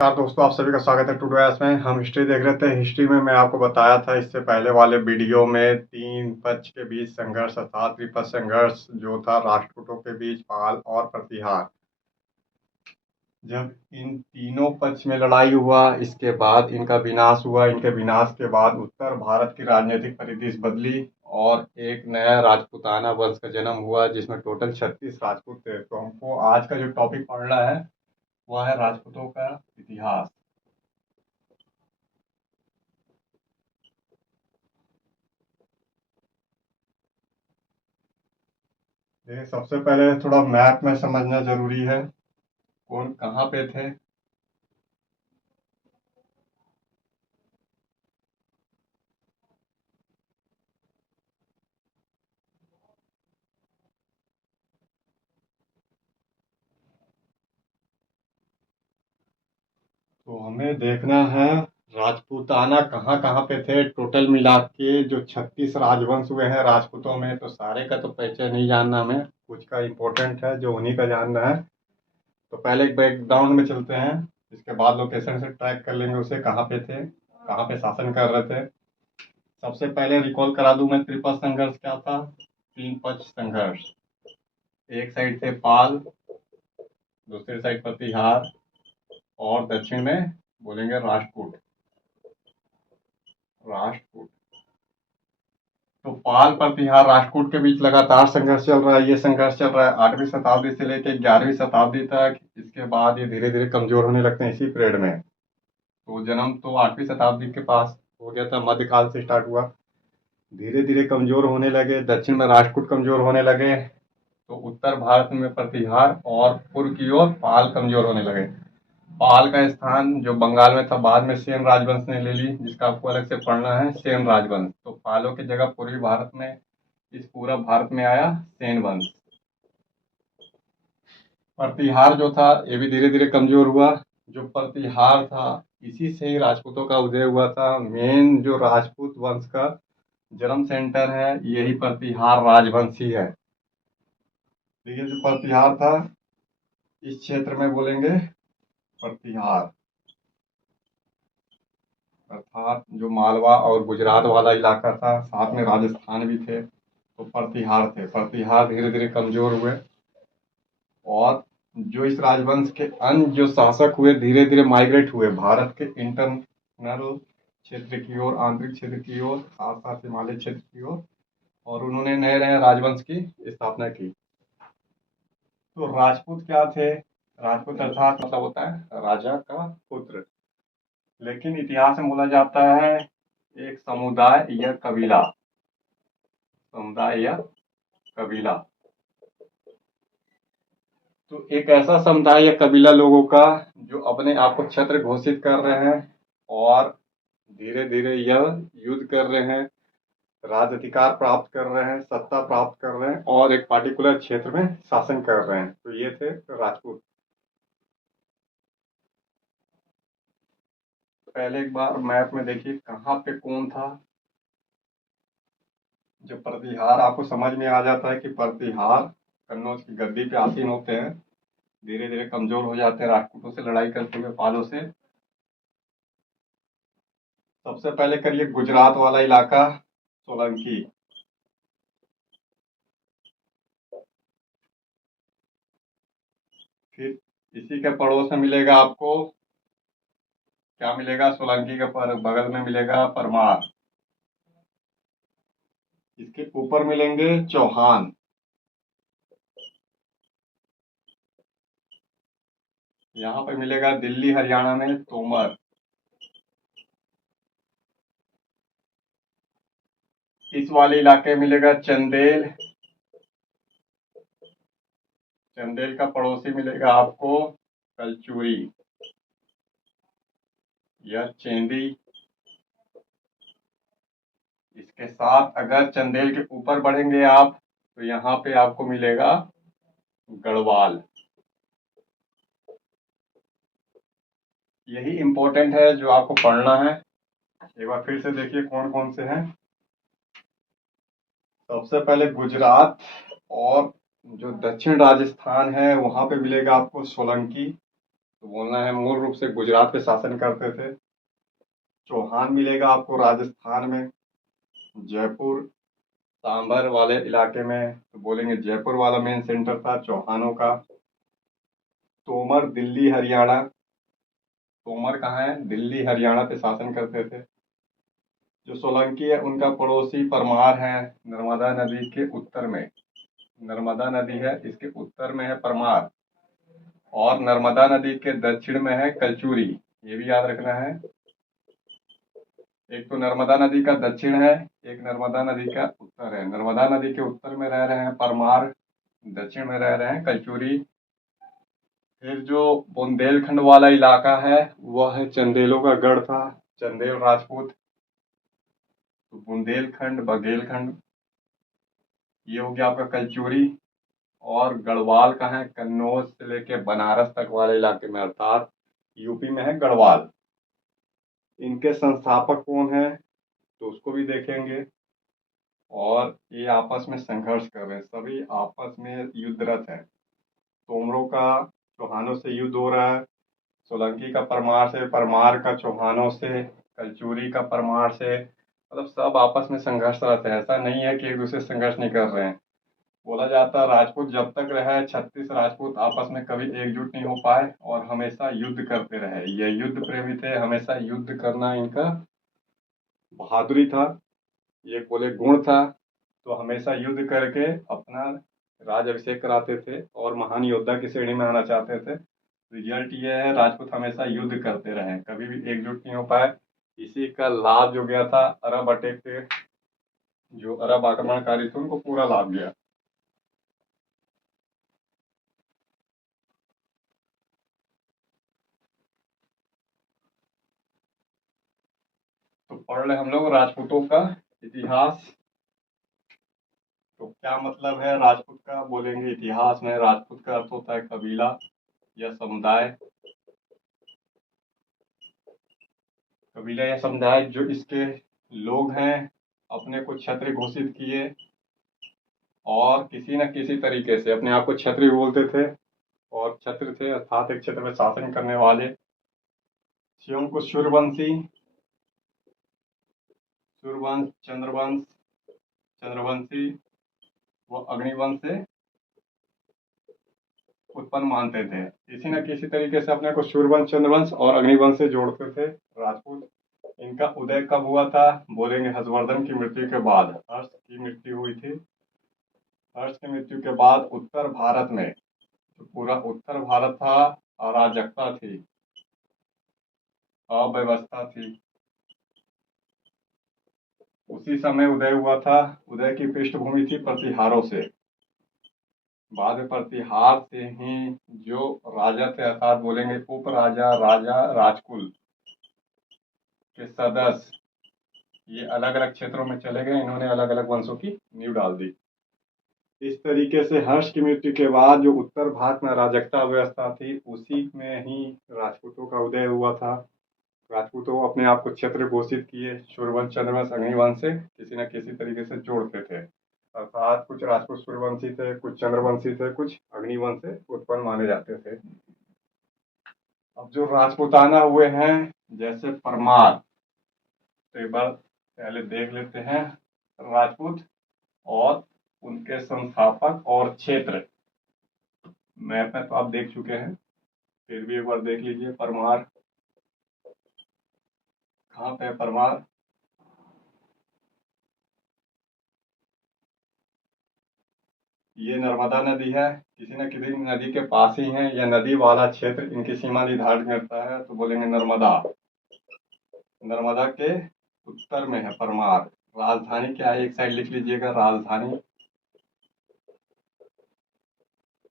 नमस्कार दोस्तों, आप सभी का स्वागत है टुडे में। हम हिस्ट्री देख रहे थे। हिस्ट्री में मैं आपको बताया था इससे पहले वाले वीडियो में तीन पक्ष के बीच संघर्ष अर्थात त्रिपक्ष संघर्ष जो था राष्ट्रकूटों के बीच, पाल और प्रतिहार। जब इन तीनों पक्ष में लड़ाई हुआ, इसके बाद इनका विनाश हुआ। इनके विनाश के बाद उत्तर भारत की राजनीतिक परिदृश्य बदली और एक नया राजपूताना वंश का जन्म हुआ, जिसमें टोटल 36 राजपूत थे। तो हमको आज का जो टॉपिक पढ़ना है वह है राजपूतों का इतिहास। देखिए, सबसे पहले थोड़ा मैप में समझना जरूरी है, कौन कहाँ पे थे। तो हमें देखना है राजपूताना कहाँ कहाँ पे थे। टोटल मिला के जो 36 राजवंश हुए हैं राजपूतों में, तो सारे का तो परिचय नहीं जानना हमें, कुछ का इम्पोर्टेंट है जो उन्हीं का जानना है। तो पहले एक बैकग्राउंड में चलते हैं, इसके बाद लोकेशन से ट्रैक कर लेंगे उसे, कहाँ पे थे, कहाँ पे शासन कर रहे थे। सबसे पहले रिकॉल करा दूं मैं, त्रिपक्ष संघर्ष क्या था। तीन पक्ष संघर्ष, एक साइड थे पाल, दूसरी साइड प्रतिहार, और दक्षिण में बोलेंगे राष्ट्रकूट। राष्ट्रकूट तो पाल प्रतिहार राष्ट्रकूट के बीच लगातार संघर्ष चल रहा है। ये संघर्ष चल रहा है 8वीं शताब्दी से लेकर 11वीं शताब्दी तक। इसके बाद ये धीरे धीरे कमजोर होने लगते हैं इसी पीरियड में। तो जन्म तो 8वीं शताब्दी के पास हो गया था, मध्यकाल से स्टार्ट हुआ, धीरे धीरे कमजोर होने लगे। दक्षिण में राष्ट्रकूट कमजोर होने लगे, तो उत्तर भारत में प्रतिहार और पूर्व की ओर पाल कमजोर होने लगे। पाल का स्थान जो बंगाल में था, बाद में सेन राजवंश ने ले ली, जिसका आपको अलग से पढ़ना है, सेन राजवंश। तो पालों की जगह पूर्वी भारत में, इस पूरा भारत में आया सेन वंश। प्रतिहार जो था ये भी धीरे धीरे कमजोर हुआ। जो प्रतिहार था इसी से ही राजपूतों का उदय हुआ था। मेन जो राजपूत वंश का जन्म सेंटर है यही प्रतिहार राजवंश ही है। देखिए, जो प्रतिहार था इस क्षेत्र में बोलेंगे प्रतिहार, अर्थात जो मालवा और गुजरात वाला इलाका था, साथ में राजस्थान भी थे, तो प्रतिहार थे। प्रतिहार धीरे धीरे कमजोर हुए, और जो इस राजवंश के अन्य जो शासक हुए धीरे धीरे माइग्रेट हुए भारत के इंटरनल क्षेत्र की ओर, आंतरिक क्षेत्र की ओर, साथ साथ हिमालय क्षेत्र की ओर, और उन्होंने नए नए राजवंश की स्थापना की। तो राजपूत क्या थे? राजपूत अर्थात मतलब होता है राजा का पुत्र, लेकिन इतिहास में बोला जाता है एक समुदाय या कबीला। समुदाय या कबीला तो एक ऐसा समुदाय या कबीला लोगों का जो अपने आप को क्षत्र घोषित कर रहे हैं, और धीरे धीरे यह युद्ध कर रहे हैं, राज अधिकार प्राप्त कर रहे हैं, सत्ता प्राप्त कर रहे हैं, और एक पार्टिकुलर क्षेत्र में शासन कर रहे हैं। तो ये थे राजपूत। पहले एक बार मैप में देखिए कहाँ पे कौन था। जब प्रतिहार आपको समझ में आ जाता है कि प्रतिहार कन्नौज की गद्दी पे आसीन होते हैं, धीरे धीरे कमजोर हो जाते हैं राजपूतों से लड़ाई करते हुए, पालों से। सबसे पहले करिए गुजरात वाला इलाका, सोलंकी। फिर इसी के पड़ोस में मिलेगा आपको, क्या मिलेगा, सोलंकी के बगल में मिलेगा परमार। इसके ऊपर मिलेंगे चौहान। यहाँ पे मिलेगा दिल्ली हरियाणा में तोमर। इस वाले इलाके में मिलेगा चंदेल। चंदेल का पड़ोसी मिलेगा आपको कलचूरी या चेंदी। इसके साथ अगर चंदेल के ऊपर बढ़ेंगे आप, तो यहाँ पे आपको मिलेगा गढ़वाल। यही इंपॉर्टेंट है जो आपको पढ़ना है। एक बार फिर से देखिए कौन कौन से हैं। सबसे पहले गुजरात और जो दक्षिण राजस्थान है वहां पे मिलेगा आपको सोलंकी। तो बोलना है मूल रूप से गुजरात पे शासन करते थे। चौहान मिलेगा आपको राजस्थान में, जयपुर सांभर वाले इलाके में, तो बोलेंगे जयपुर वाला मेन सेंटर था चौहानों का। तोमर दिल्ली हरियाणा, तोमर कहाँ है, दिल्ली हरियाणा पे शासन करते थे। जो सोलंकी है उनका पड़ोसी परमार है, नर्मदा नदी के उत्तर में, नर्मदा नदी है इसके उत्तर में है परमार, और नर्मदा नदी के दक्षिण में है कलचुरी। ये भी याद रखना है, एक तो नर्मदा नदी का दक्षिण है, एक नर्मदा नदी का उत्तर है। नर्मदा नदी के उत्तर में रह रहे हैं परमार, दक्षिण में रह रहे हैं कलचुरी। फिर जो बुंदेलखंड वाला इलाका है वह है चंदेलों का गढ़ था, चंदेल राजपूत। तो बुंदेलखंड बघेलखंड ये हो गया आपका कलचुरी। और गढ़वाल का है कन्नौज से लेके बनारस तक वाले इलाके में, अर्थात यूपी में है गढ़वाल। इनके संस्थापक कौन है तो उसको भी देखेंगे। और ये आपस में संघर्ष कर रहे हैं, सभी आपस में युद्धरत है। तोमरों का चौहानों से युद्ध हो रहा है, सोलंकी का परमार से, परमार का चौहानों से, कलचुरी का परमार से, मतलब सब आपस में संघर्षरत है। ऐसा नहीं है कि एक दूसरे से संघर्ष नहीं कर रहे हैं। बोला जाता है राजपूत जब तक रहे 36 राजपूत आपस में कभी एकजुट नहीं हो पाए और हमेशा युद्ध करते रहे। ये युद्ध प्रेमी थे, हमेशा युद्ध करना इनका बहादुरी था, ये बोले गुण था। तो हमेशा युद्ध करके अपना राज अभिषेक कराते थे और महान योद्धा की श्रेणी में आना चाहते थे। रिजल्ट ये है राजपूत हमेशा युद्ध करते रहे, कभी भी एकजुट नहीं हो पाए। इसी का लाभ जो गया था अरब अटैक पे, जो अरब आक्रमणकारी थे उनको पूरा लाभ गया। तो पढ़ रहे हम लोग राजपूतों का इतिहास। तो क्या मतलब है राजपूत का, बोलेंगे इतिहास में राजपूत का अर्थ होता है कबीला या समुदाय। कबीला या समुदाय जो इसके लोग हैं अपने को क्षत्रिय घोषित किए और किसी न किसी तरीके से अपने आप को क्षत्रिय बोलते थे, और क्षत्रिय थे अर्थात एक क्षेत्र में शासन करने वाले। शिवम को सूर्यवंशी, सूर्यवंश, चंद्रवंश, चंद्रवंशी व अग्निवंश से उत्पन्न मानते थे। किसी न किसी तरीके से अपने को सूर्यवंश, चंद्रवंश और अग्निवंश से जोड़ते थे राजपूत। इनका उदय कब हुआ था, बोलेंगे हर्षवर्धन की मृत्यु के बाद। हर्ष की मृत्यु हुई थी, हर्ष की मृत्यु के बाद उत्तर भारत में, जो पूरा उत्तर भारत था, अराजकता थी, अव्यवस्था थी। उसी समय उदय हुआ था। उदय की पृष्ठभूमि थी प्रतिहारों से। बाद में प्रतिहार से ही जो राजा थे अर्थात बोलेंगे उपराजा, राजा, राजकुल के सदस्य, ये अलग अलग क्षेत्रों में चले गए। इन्होंने अलग अलग वंशों की नींव डाल दी। इस तरीके से हर्ष की मृत्यु के बाद जो उत्तर भारत में अराजकता व्यवस्था थी उसी में ही राजपूतों का उदय हुआ था। राजपूतों अपने आप को क्षेत्र घोषित किए, सूर्यवंश, चंद्रवंश, अग्निवंश से किसी न किसी तरीके से जोड़ते थे। अर्थात कुछ राजपूत सूर्यवंशी थे, कुछ चंद्रवंशी थे, कुछ अग्निवंश से उत्पन्न माने जाते थे। अब जो राजपूताना हुए हैं जैसे परमार, तो एक बार पहले देख लेते हैं राजपूत और उनके संस्थापक और क्षेत्र। मैप में तो आप देख चुके हैं, फिर भी एक बार देख लीजिए परमार कहाँ पे है। परमार ये नर्मदा नदी है, किसी न किसी नदी के पास ही है, या नदी वाला क्षेत्र इनकी सीमा निर्धारित करता है। तो बोलेंगे नर्मदा, नर्मदा के उत्तर में है परमार। राजधानी क्या है एक साइड लिख लीजिएगा, राजधानी,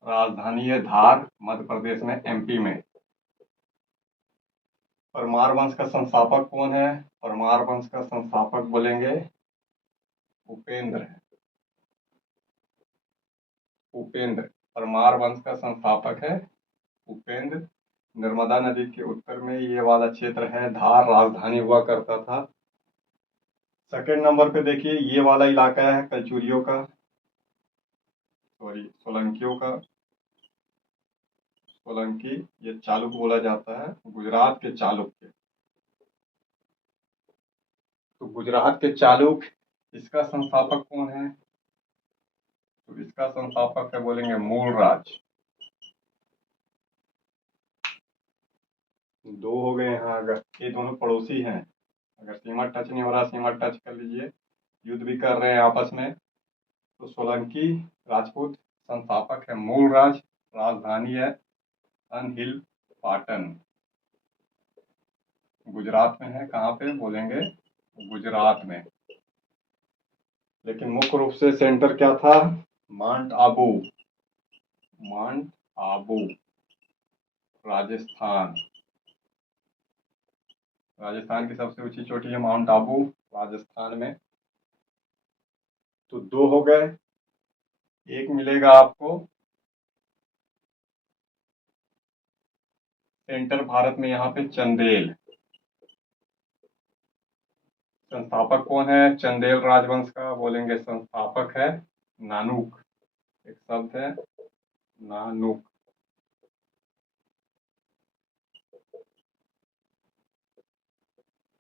राजधानी है धार, मध्य प्रदेश में, एमपी में। परमार वंश का संस्थापक कौन है, परमार वंश का संस्थापक बोलेंगे उपेंद्र। उपेंद्र परमार वंश का संस्थापक है उपेंद्र। नर्मदा नदी के उत्तर में ये वाला क्षेत्र है धार, राजधानी हुआ करता था। सेकंड नंबर पे देखिए ये वाला इलाका है कलचुरियों का, सॉरी सोलंकियों का, सोलंकी, ये चालुक्य बोला जाता है, गुजरात के चालुक्य। तो गुजरात के चालुक्य, इसका संस्थापक कौन है? तो इसका संस्थापक है, बोलेंगे मूलराज। दो हो गए यहाँ। अगर ये दोनों पड़ोसी हैं, अगर सीमा टच नहीं हो रहा, सीमा टच कर लीजिए, युद्ध भी कर रहे हैं आपस में, तो सोलंकी राजपूत संस्थापक है मूलराज, राजधानी है अनहिल पाटन, गुजरात में है। कहाँ पे? बोलेंगे गुजरात में। लेकिन मुख्य रूप से सेंटर क्या था? Mount Abu, mount Abu, Rajasthan. राजस्थान की सबसे ऊंची चोटी है माउंट आबू, राजस्थान में। तो दो हो गए। एक मिलेगा आपको सेंटर भारत में, यहाँ पे चंदेल। संस्थापक कौन है चंदेल राजवंश का? बोलेंगे संस्थापक है नानुक। एक शब्द है नानुक।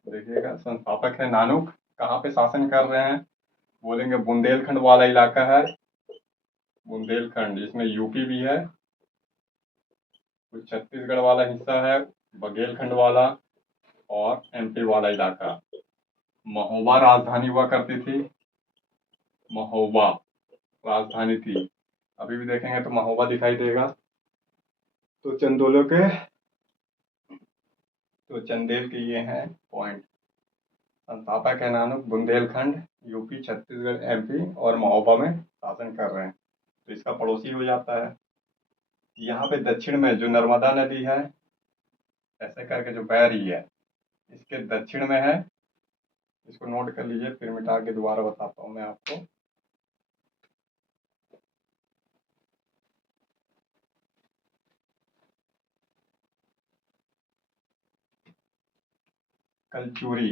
देखिएगा, संस्थापक है नानुक। कहाँ पे शासन कर रहे हैं? बोलेंगे बुंदेलखंड वाला इलाका है, बुंदेलखंड। इसमें यूपी भी है, कुछ छत्तीसगढ़ वाला हिस्सा है, बघेलखंड वाला, और एमपी वाला इलाका। महोबा राजधानी हुआ करती थी, महोबा राजधानी थी। अभी भी देखेंगे तो महोबा दिखाई देगा। तो चंदोलों के, तो चंदेल के ये हैं पॉइंट। संस्थापक है नानुक, बुंदेलखंड, यूपी, छत्तीसगढ़, एमपी और महोबा में शासन कर रहे हैं। तो इसका पड़ोसी हो जाता है। यहाँ पे दक्षिण में जो नर्मदा नदी है, ऐसे करके जो बह रही है, इसके दक्षिण में है। इसको नोट कर लीजिए, फिर मिटा के दोबारा बताता हूँ मैं आपको। कलचुरी।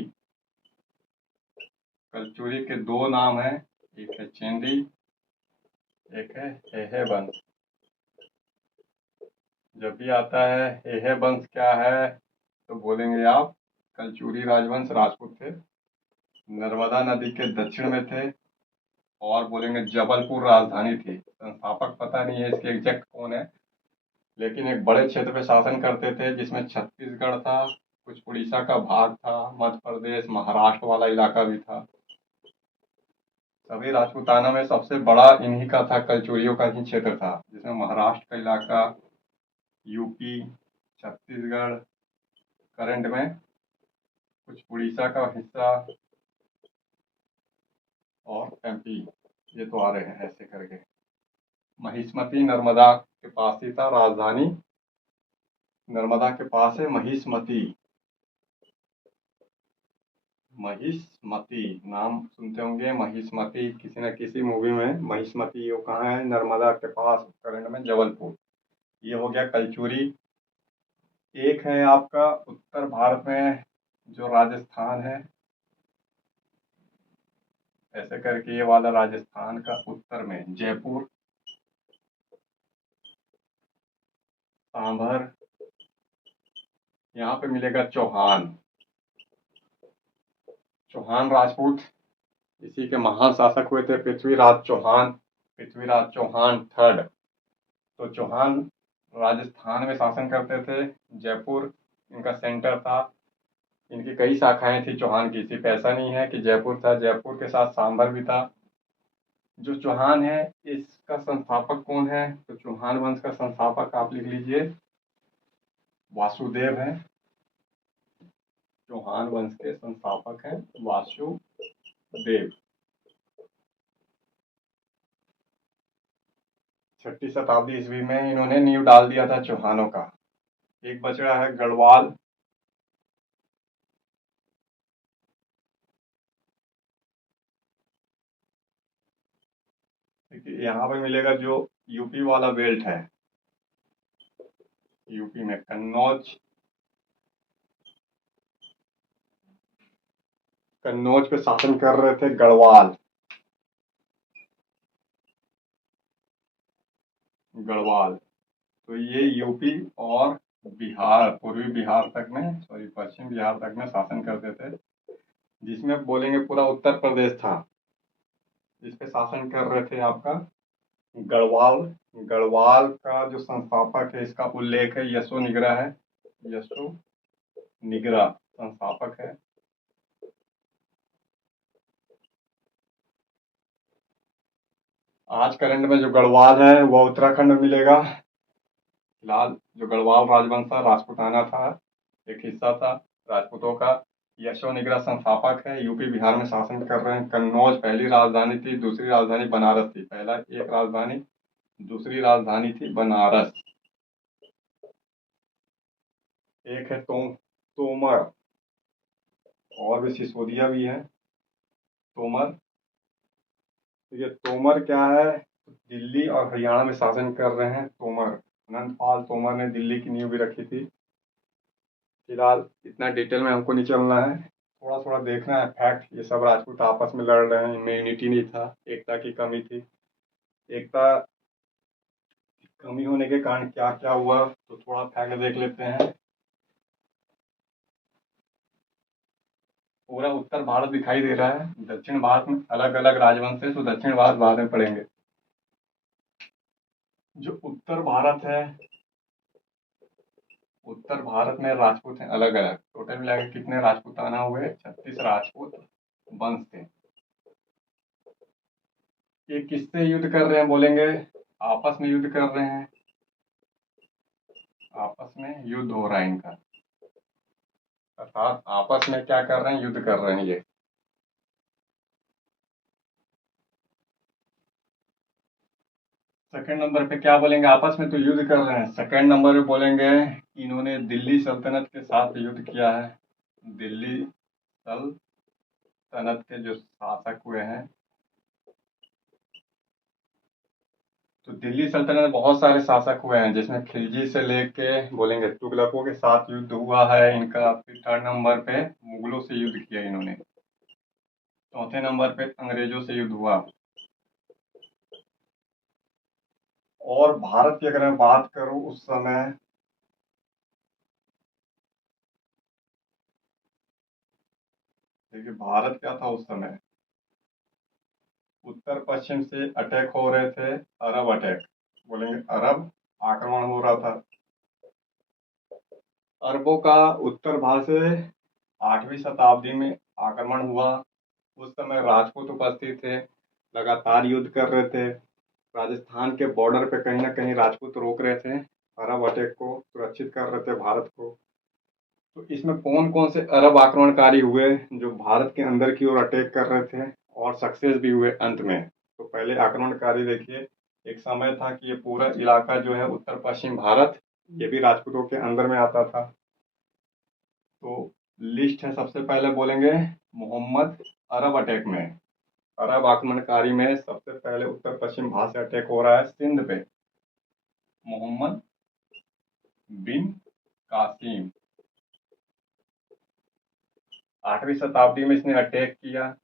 कलचुरी के दो नाम हैं, एक है चेंदी, एक है हेहे वंश। जब भी आता है हेहे वंश क्या है, तो बोलेंगे आप कलचुरी राजवंश राजपूत थे, नर्मदा नदी के दक्षिण में थे, और बोलेंगे जबलपुर राजधानी थी। संस्थापक पता नहीं है इसके एग्जैक्ट कौन है, लेकिन एक बड़े क्षेत्र पे शासन करते थे, जिसमें छत्तीसगढ़ था, कुछ उड़ीसा का भाग था, मध्य प्रदेश, महाराष्ट्र वाला इलाका भी था। सभी राजपूताना में सबसे बड़ा इन्हीं का था, कलचुरियों का ही क्षेत्र था, जिसमें महाराष्ट्र का इलाका, यूपी, छत्तीसगढ़, करंट में कुछ उड़ीसा का हिस्सा, और एमपी, ये तो आ रहे हैं ऐसे करके। महिष्मती नर्मदा के पास ही था, राजधानी नर्मदा के पास है महिष्मती। महिष्मती नाम सुनते होंगे, महिष्मती किसी न किसी मूवी में। महिष्मती वो कहाँ है? नर्मदा के पास, उत्तराखंड में, जबलपुर। ये हो गया कलचुरी। एक है आपका उत्तर भारत में जो राजस्थान है, ऐसे करके ये वाला राजस्थान का उत्तर में जयपुर, सांभर, यहाँ पे मिलेगा चौहान। चौहान राजपूत, इसी के महान शासक हुए थे पृथ्वीराज चौहान, पृथ्वीराज चौहान थर्ड। तो चौहान राजस्थान में शासन करते थे, जयपुर इनका सेंटर था। इनकी कई शाखाएं थी चौहान की, सिर्फ ऐसा नहीं है कि जयपुर था, जयपुर के साथ सांभर भी था। जो चौहान है, इसका संस्थापक कौन है? तो चौहान वंश का संस्थापक आप लिख लीजिए वासुदेव है। चौहान वंश के संस्थापक हैं वासुदेव। 6ठी शताब्दी ईस्वी में इन्होंने नींव डाल दिया था चौहानों का। एक बचड़ा है गढ़वाल। देखिए यहाँ पे मिलेगा जो यूपी वाला बेल्ट है, यूपी में कन्नौज, कन्नौज पे शासन कर रहे थे गढ़वाल, गढ़वाल। तो ये यूपी और बिहार, पूर्वी बिहार तक में, सॉरी पश्चिम बिहार तक में शासन करते थे। जिसमें बोलेंगे पूरा उत्तर प्रदेश था, इस पे शासन कर रहे थे आपका गढ़वाल। गढ़वाल का जो संस्थापक है, इसका उल्लेख है यशो निगरा है, यशो निगरा संस्थापक है। आज करंट में जो गढ़वाल है वह उत्तराखंड में मिलेगा। फिलहाल जो गढ़वाल राजवंश था, राजपूताना था, एक हिस्सा था राजपूतों का। यशो निगरा संस्थापक है, यूपी बिहार में शासन कर रहे हैं। कन्नौज पहली राजधानी थी, दूसरी राजधानी बनारस थी। पहला एक राजधानी, दूसरी राजधानी थी बनारस। एक है तोमर, और भी सिसोदिया भी है। तोमर, तो ये तोमर क्या है, दिल्ली और हरियाणा में शासन कर रहे हैं तोमर। अनंतपाल तोमर ने दिल्ली की नींव भी रखी थी। फिलहाल इतना डिटेल में हमको नहीं चलना है, थोड़ा थोड़ा देखना है फैक्ट। ये सब राजपूत आपस में लड़ रहे हैं, इनमें यूनिटी नहीं था, एकता की कमी थी। एकता की कमी होने के कारण क्या क्या हुआ, तो थोड़ा फैक्ट देख लेते हैं। पूरा उत्तर भारत दिखाई दे रहा है, दक्षिण भारत में अलग अलग राजवंश है, तो दक्षिण भारत बाद में पढ़ेंगे। जो उत्तर भारत है, उत्तर भारत में राजपूत हैं अलग अलग। टोटल मिला के कितने राजपूताना हुए, 36 राजपूत वंश थे। ये किससे युद्ध कर रहे हैं बोलेंगे, आपस में युद्ध कर रहे हैं, आपस में युद्ध हो रहा है इनका। अर्थात आपस में क्या कर रहे हैं, युद्ध कर रहे हैं ये। सेकंड नंबर पे क्या बोलेंगे, आपस में तो युद्ध कर रहे हैं। सेकंड नंबर पे बोलेंगे इन्होंने दिल्ली सल्तनत के साथ युद्ध किया है। दिल्ली सल्तनत के जो शासक हुए हैं, तो दिल्ली सल्तनत में बहुत सारे शासक हुए हैं, जिसमें खिलजी से लेके बोलेंगे तुगलकों के साथ युद्ध हुआ है इनका। फिर थर्ड नंबर पे मुगलों से युद्ध किया इन्होंने। चौथे नंबर पे अंग्रेजों से युद्ध हुआ। और भारत की अगर मैं बात करूं उस समय, देखिए भारत क्या था उस समय, उत्तर पश्चिम से अटैक हो रहे थे, अरब अटैक, बोलेंगे अरब आक्रमण हो रहा था। अरबों का उत्तर भारत से 8वीं शताब्दी में आक्रमण हुआ। उस समय राजपूत उपस्थित थे, लगातार युद्ध कर रहे थे। राजस्थान के बॉर्डर पे कहीं ना कहीं राजपूत रोक रहे थे, अरब अटैक को सुरक्षित कर रहे थे भारत को। तो इसमें कौन कौन से अरब आक्रमणकारी हुए जो भारत के अंदर की ओर अटैक कर रहे थे और सक्सेस भी हुए अंत में। तो पहले आक्रमणकारी देखिए, एक समय था कि ये पूरा इलाका जो है उत्तर पश्चिम भारत, ये भी राजपूतों के अंदर में आता था। तो लिस्ट है, सबसे पहले बोलेंगे मोहम्मद। अरब अटैक में, अरब आक्रमणकारी में सबसे पहले उत्तर पश्चिम भारत से अटैक हो रहा है सिंध पे। मोहम्मद बिन कासिम, 8वीं शताब्दी में इसने अटैक किया।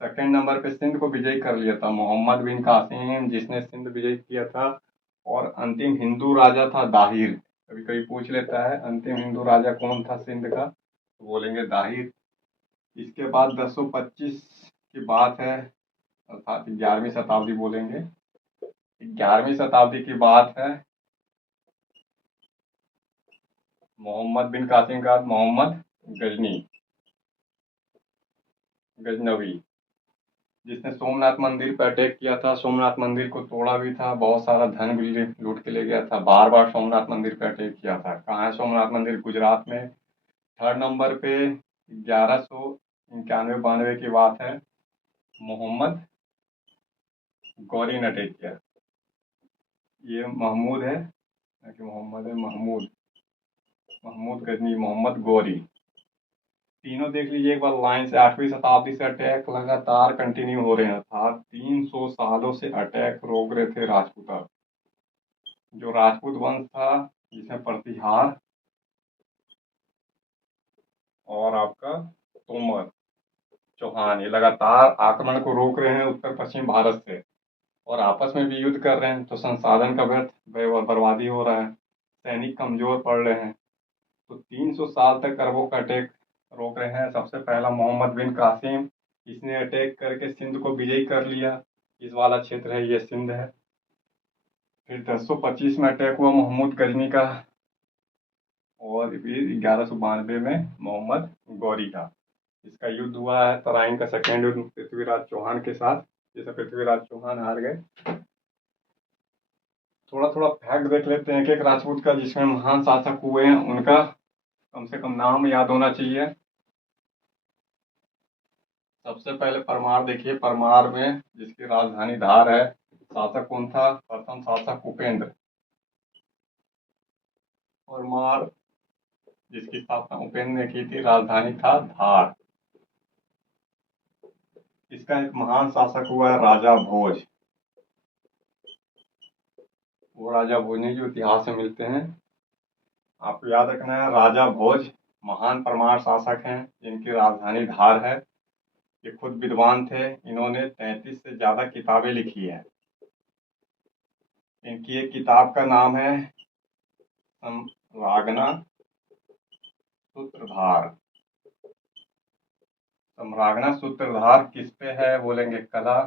सेकंड नंबर पे सिंध को विजय कर लिया था मोहम्मद बिन कासिम, जिसने सिंध विजय किया था। और अंतिम हिंदू राजा था दाहिर। कभी कभी पूछ लेता है अंतिम हिंदू राजा कौन था सिंध का, तो बोलेंगे दाहिर। इसके बाद 1025 की बात है, अर्थात 11वीं शताब्दी बोलेंगे। 11वीं शताब्दी की बात है। मोहम्मद बिन कासिम का मोहम्मद गजनी, गजनवी, जिसने सोमनाथ मंदिर पर अटैक किया था। सोमनाथ मंदिर को तोड़ा भी था, बहुत सारा धन भी लूट के ले गया था। बार बार सोमनाथ मंदिर पर अटैक किया था। कहाँ है सोमनाथ मंदिर, गुजरात में। थर्ड नंबर पे 1191-92 की बात है, मोहम्मद गौरी ने अटैक किया। ये महमूद है कि मोहम्मद है, महमूद, महमूद गजनी, मोहम्मद गौरी। तीनों देख लीजिए एक बार लाइन से। 8वीं शताब्दी से अटैक लगातार कंटिन्यू हो रहे हैं, था 300 सालों से अटैक रोक रहे थे राजपूता। जो राजपूत वंश था, जिसमें प्रतिहार और आपका तोमर, चौहान, ये लगातार आक्रमण को रोक रहे हैं उत्तर पश्चिम भारत से। और आपस में भी युद्ध कर रहे हैं, तो संसाधन का व्यर्थ बर्बादी हो रहा है, सैनिक कमजोर पड़ रहे हैं। तो 300 साल तक अरबों का अटैक रोक रहे हैं। सबसे पहला मोहम्मद बिन कासिम, इसने अटैक करके सिंध को विजयी कर लिया। इस वाला क्षेत्र है, ये सिंध है। फिर 1025 में अटैक हुआ मोहम्मद गजनी का, और फिर 1192 में मोहम्मद गौरी का। इसका युद्ध हुआ है तराइन का सेकेंड युद्ध पृथ्वीराज चौहान के साथ, जिसे पृथ्वीराज चौहान हार गए। थोड़ा थोड़ा फैक्ट देख लेते हैं, एक एक राजपूत का जिसमें महान शासक हुए हैं उनका कम से कम नाम याद होना चाहिए। सबसे पहले परमार देखिए, परमार में जिसकी राजधानी धार है, शासक कौन था? प्रथम शासक उपेंद्र। परमार जिसकी स्थापना उपेंद्र ने की थी, राजधानी था धार। इसका एक महान शासक हुआ है राजा भोज। वो राजा भोज नहीं जो इतिहास में मिलते हैं। आपको याद रखना है, राजा भोज महान परमार शासक हैं, जिनकी राजधानी धार है। ये खुद विद्वान थे, इन्होंने 33 से ज्यादा किताबें लिखी है। इनकी एक किताब का नाम है सम्रागना सूत्रधार। सम्रागना सूत्रधार किस पे है? बोलेंगे कला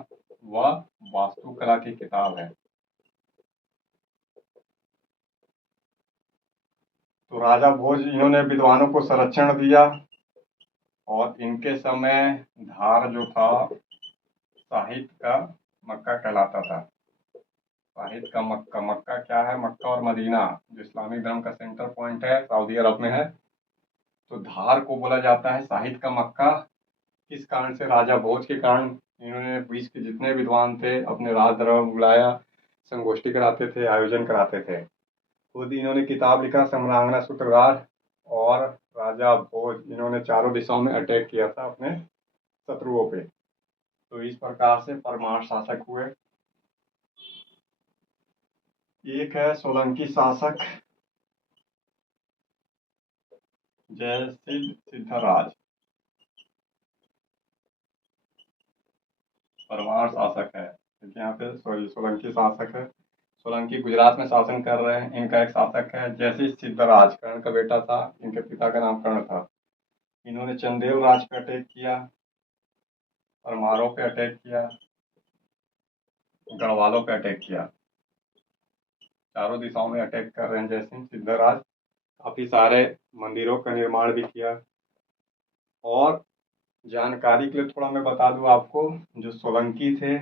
व वास्तुकला की किताब है। तो राजा भोज इन्होंने विद्वानों को संरक्षण दिया, और इनके समय धार जो था साहित्य का मक्का कहलाता था। साहित्य का मक्का, मक्का क्या है? मक्का और मदीना जो इस्लामिक धर्म का सेंटर पॉइंट है, सऊदी अरब में है। तो धार को बोला जाता है साहित्य का मक्का। किस कारण से? राजा भोज के कारण। इन्होंने विश्व के जितने विद्वान थे अपने राज दरबार में बुलाया, संगोष्ठी कराते थे, आयोजन कराते थे। खुद इन्होंने किताब लिखा सम्रांगना सूत्रधार। और राजा भोज इन्होंने चारों दिशाओं में अटैक किया था अपने शत्रुओं पे। तो इस प्रकार से परमार शासक हुए। एक है सोलंकी शासक जयसिद्ध सिद्धराज, परमार शासक है। देखिए यहाँ पे सोलंकी शासक है। सोलंकी गुजरात में शासन कर रहे हैं। इनका एक शासक है जयसिद्ध सिद्धराज, कर्ण का बेटा था। इनके पिता का नाम कर्ण था। इन्होंने चंदेल राज पे अटैक किया, परमारों पे अटैक किया, गढ़वालों पे अटैक किया। चारों दिशाओं में अटैक कर रहे हैं जयसिंह सिद्धराज। काफी सारे मंदिरों का निर्माण भी किया। और जानकारी के लिए थोड़ा मैं बता दूं आपको, जो सोलंकी थे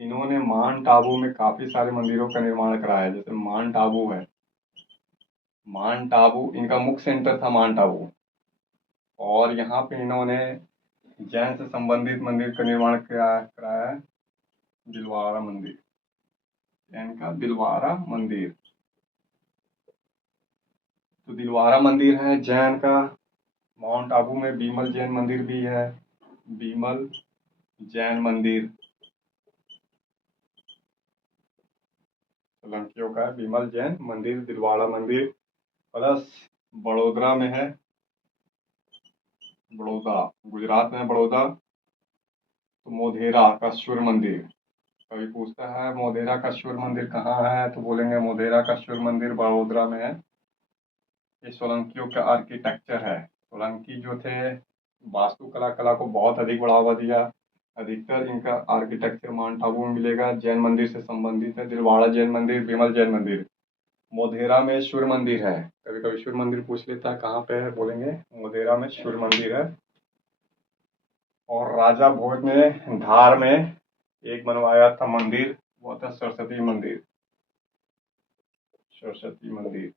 इन्होंने माउंट आबू में काफी सारे मंदिरों का निर्माण कराया। जैसे माउंट आबू है, माउंट आबू इनका मुख्य सेंटर था माउंट आबू। और यहाँ पे इन्होंने जैन से संबंधित मंदिर का निर्माण कराया है, दिलवारा मंदिर, जैन का दिलवारा मंदिर। तो दिलवारा मंदिर है जैन का। माउंट आबू में बीमल जैन मंदिर भी है, बीमल जैन मंदिर सोलंकियों का है, बीमल जैन मंदिर, दिलवाड़ा मंदिर। प्लस बड़ोदरा में है, बड़ौदा गुजरात में बड़ौदा, तो मोधेरा का सूर्य मंदिर। कभी पूछता है मोधेरा का सूर्य मंदिर कहाँ है, तो बोलेंगे मोधेरा का सूर्य मंदिर बड़ोदरा में है। ये सोलंकियों का आर्किटेक्चर है। सोलंकी जो थे वास्तुकला कला को बहुत अधिक बढ़ावा दिया। अधिकतर इनका आर्किटेक्चर माउंट आबू में मिलेगा, जैन मंदिर से संबंधित है। दिलवाड़ा जैन मंदिर, बीमल जैन मंदिर। मोधेरा में सूर्य मंदिर है। कभी कभी सूर्य मंदिर पूछ लेता है कहाँ पे है, बोलेंगे मोधेरा में सूर्य मंदिर है। और राजा भोज ने धार में एक बनवाया था मंदिर, वो था सरस्वती मंदिर। सरस्वती मंदिर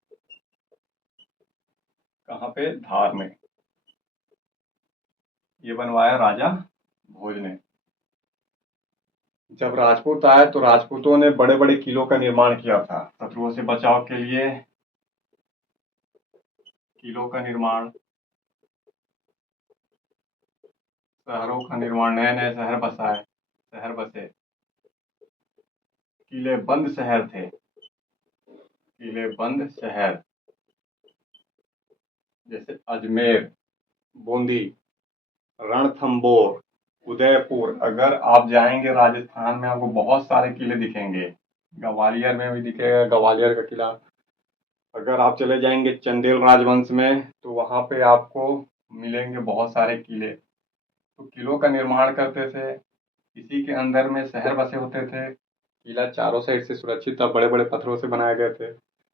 कहाँ पे? धार में। ये बनवाया राजा भोज ने। जब राजपूत आए तो राजपूतों ने बड़े बड़े किलों का निर्माण किया था शत्रुओं से बचाव के लिए। किलों का निर्माण, शहरों का निर्माण, नए नए शहर बसाए, शहर बसे। किले बंद शहर थे, किले बंद शहर जैसे अजमेर, बूंदी, रणथंबोर, उदयपुर, अगर आप जाएंगे राजस्थान में आपको बहुत सारे किले दिखेंगे। ग्वालियर में भी दिखेगा ग्वालियर का किला। अगर आप चले जाएंगे चंदेल राजवंश में तो वहाँ पे आपको मिलेंगे बहुत सारे किले। तो किलों का निर्माण करते थे, इसी के अंदर में शहर बसे होते थे। किला चारों साइड से सुरक्षित था, बड़े बड़े पत्थरों से बनाए गए थे।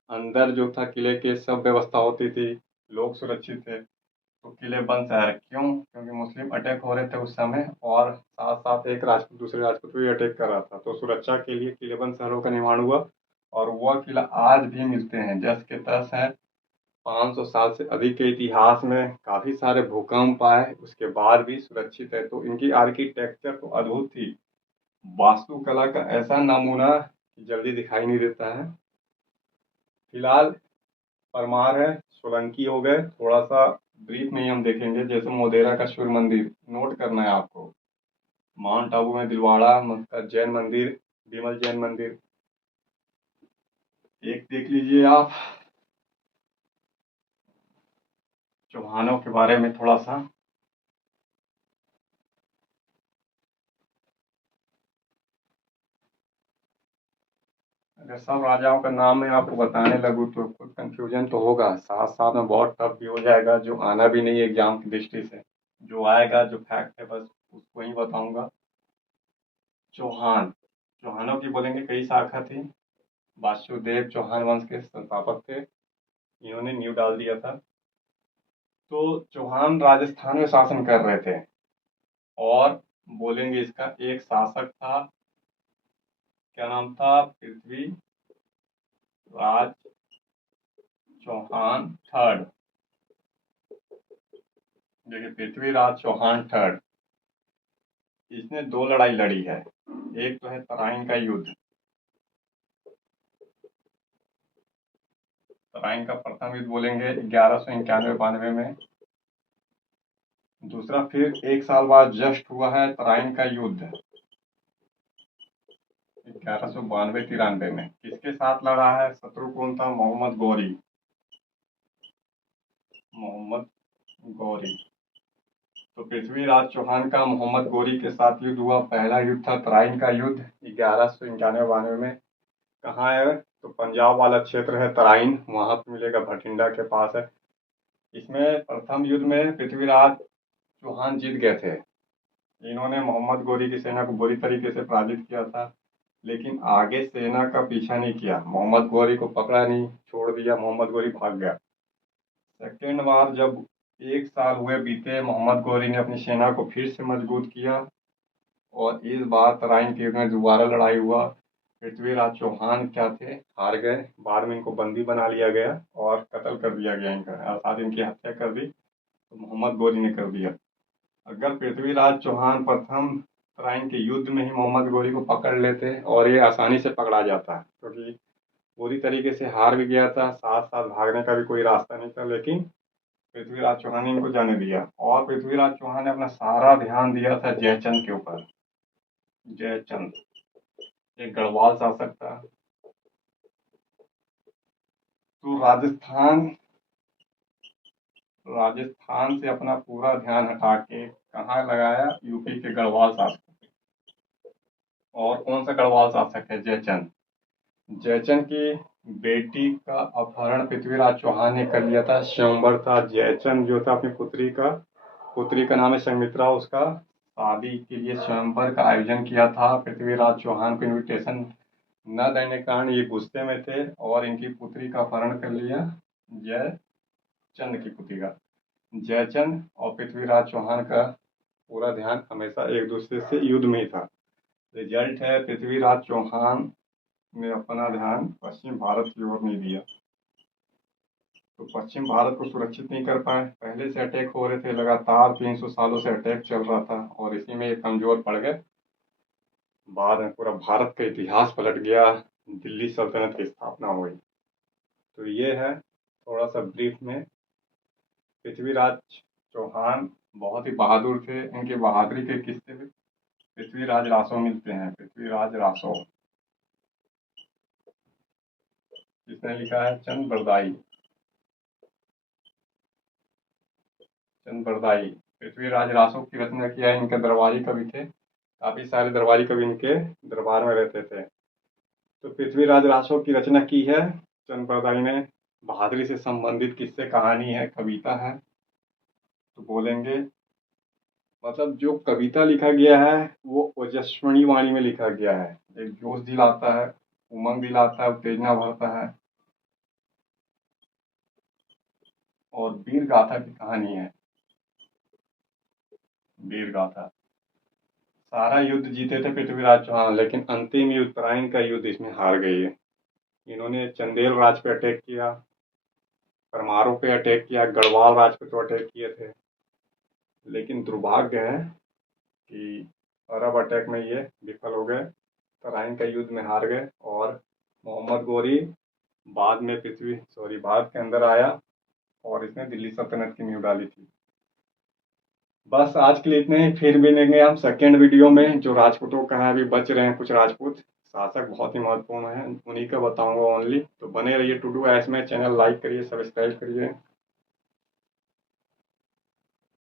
अंदर जो था किले के सब व्यवस्था होती थी, लोग सुरक्षित थे। तो किले बंद शहर क्यों? क्योंकि मुस्लिम अटैक हो रहे थे उस समय, और साथ साथ एक राजपूत दूसरे राजपूत भी अटैक कर रहा था, तो सुरक्षा के लिए किले बंद शहरों का निर्माण हुआ। और वह किला आज भी मिलते हैं, जस के तस है। 500 साल से अधिक के इतिहास में काफी सारे भूकंप आए, उसके बाद भी सुरक्षित है। तो इनकी आर्किटेक्चर तो अद्भुत थी, वास्तुकला का ऐसा नमूना कि जल्दी दिखाई नहीं देता है। फिलहाल परमार है, सोलंकी हो गए। थोड़ा सा ब्रीफ में ही हम देखेंगे, जैसे मोढेरा का सूर्य मंदिर नोट करना है आपको। माउंट आबू में दिलवाड़ा का जैन मंदिर, विमल जैन मंदिर एक देख लीजिए आप। चौहानों के बारे में थोड़ा सा, अगर सब राजाओं का नाम मैं आपको बताने लगूँ तो कुछ कंफ्यूजन तो होगा, साथ साथ में बहुत टफ भी हो जाएगा, जो आना भी नहीं एग्जाम की दृष्टि से। जो आएगा, जो फैक्ट है, बस उसको ही बताऊंगा। चौहान, चौहानों की बोलेंगे कई शाखा थी। वासुदेव चौहान वंश के संस्थापक थे, इन्होंने नींव डाल दिया था। तो चौहान राजस्थान में शासन कर रहे थे, और बोलेंगे इसका एक शासक था, क्या नाम था? पृथ्वी राज चौहान थर्ड। देखिए, पृथ्वीराज चौहान थर्ड, इसने दो लड़ाई लड़ी है। एक तो है तराइन का युद्ध, तराइन का प्रथम युद्ध बोलेंगे 1191-92 में। दूसरा फिर एक साल बाद जस्ट हुआ है तराइन का युद्ध 1192-93 में। किसके साथ लड़ा है? शत्रु कौन था? मोहम्मद गौरी, मोहम्मद गौरी। तो पृथ्वीराज चौहान का मोहम्मद गौरी के साथ युद्ध हुआ, पहला युद्ध था तराइन का युद्ध 1191-92 में। कहाँ है? तो पंजाब वाला क्षेत्र है तराइन, वहां पे मिलेगा, भटिंडा के पास है। इसमें प्रथम युद्ध में पृथ्वीराज चौहान जीत गए थे। इन्होंने मोहम्मद गौरी की सेना को बुरी तरीके से पराजित किया था, लेकिन आगे सेना का पीछा नहीं किया, मोहम्मद गौरी को पकड़ा नहीं, छोड़ दिया, मोहम्मद गौरी भाग गया। सेकेंड बार जब एक साल हुए बीते, मोहम्मद गौरी ने अपनी सेना को फिर से मजबूत किया, और इस बार तराइन के युद्ध में दोबारा लड़ाई हुआ। पृथ्वीराज चौहान क्या थे, हार गए। बाद में इनको बंदी बना लिया गया और कत्ल कर दिया गया इनका, अर्थात इनकी हत्या कर दी, तो मोहम्मद गौरी ने कर दिया। अगर पृथ्वीराज चौहान प्रथम तराइन के युद्ध में ही मोहम्मद गौरी को पकड़ लेते, और ये आसानी से पकड़ा जाता, क्योंकि पूरी तरीके से हार भी गया था, साथ साथ भागने का भी कोई रास्ता नहीं था, लेकिन पृथ्वीराज चौहान ने इनको जाने दिया। और पृथ्वीराज चौहान ने अपना सारा ध्यान दिया था जयचंद के ऊपर। जयचंद एक गढ़वाल शासक था। तो राजस्थान से अपना पूरा ध्यान हटा के कहाँ लगाया? यूपी के गढ़वाल शासक पे। और कौन सा गढ़वाल शासक है? जयचंद। जयचंद की बेटी का अपहरण पृथ्वीराज चौहान ने कर लिया था, स्वयंवर था। जयचंद जो था अपनी पुत्री का नाम है संमित्रा, उसका शादी के लिए स्वयंवर का आयोजन किया था। पृथ्वीराज चौहान को इनविटेशन न देने के कारण ये गुस्से में थे, और इनकी पुत्री का अपहरण कर लिया, जयचंद की पुत्री का। जयचंद और पृथ्वीराज चौहान का पूरा ध्यान हमेशा एक दूसरे से युद्ध में ही था। रिजल्ट है, पृथ्वीराज चौहान ने अपना ध्यान पश्चिम भारत की ओर नहीं दिया, तो पश्चिम भारत को सुरक्षित नहीं कर पाए। पहले से अटैक हो रहे थे, लगातार 300 सालों से अटैक चल रहा था, और इसी में ये कमजोर पड़ गए। बाद में पूरा भारत का इतिहास पलट गया, दिल्ली सल्तनत की स्थापना हुई। तो ये है थोड़ा सा ब्रीफ में। पृथ्वीराज चौहान बहुत ही बहादुर थे, इनके बहादुरी के किस्से भी पृथ्वीराज रासो मिलते हैं। पृथ्वीराज रासो जिसने लिखा है चंद बरदाई, चंद बरदाई। पृथ्वीराज रासो की रचना किया। इनके दरबारी कवि थे, काफी सारे दरबारी कवि इनके दरबार में रहते थे। तो पृथ्वीराज रासो की रचना की है चंद्रप्रदायी ने। बहादुरी से संबंधित किस्से कहानी है, कविता है। तो बोलेंगे मतलब जो कविता लिखा गया है वो ओजस्विनी वाणी में लिखा गया है। एक जोश दिलाता है, उमंग दिलाता है, उत्तेजना भरता है, और वीर गाथा की कहानी है। वीर गाथा। सारा युद्ध जीते थे पृथ्वीराज चौहान, लेकिन अंतिम युद्ध तराइन का युद्ध इसमें हार गए ये। इन्होंने चंदेल राज पे अटैक किया, परमारों पे अटैक किया, गढ़वाल राज पे तो अटैक किए थे, लेकिन दुर्भाग्य है कि अरब अटैक में ये विफल हो गए, तराइन का युद्ध में हार गए। और मोहम्मद गोरी बाद के अंदर आया और इसने दिल्ली सल्तनत की नींव डाली थी। बस आज के लिए इतने ही। फिर मिलेंगे हम सेकेंड वीडियो में, जो राजपूतों का है। अभी बच रहे हैं कुछ राजपूत शासक, बहुत ही महत्वपूर्ण है, उन्हीं का बताऊंगा ओनली। तो बने रहिए टू डू ऐस में। चैनल लाइक करिए, सब्सक्राइब करिए।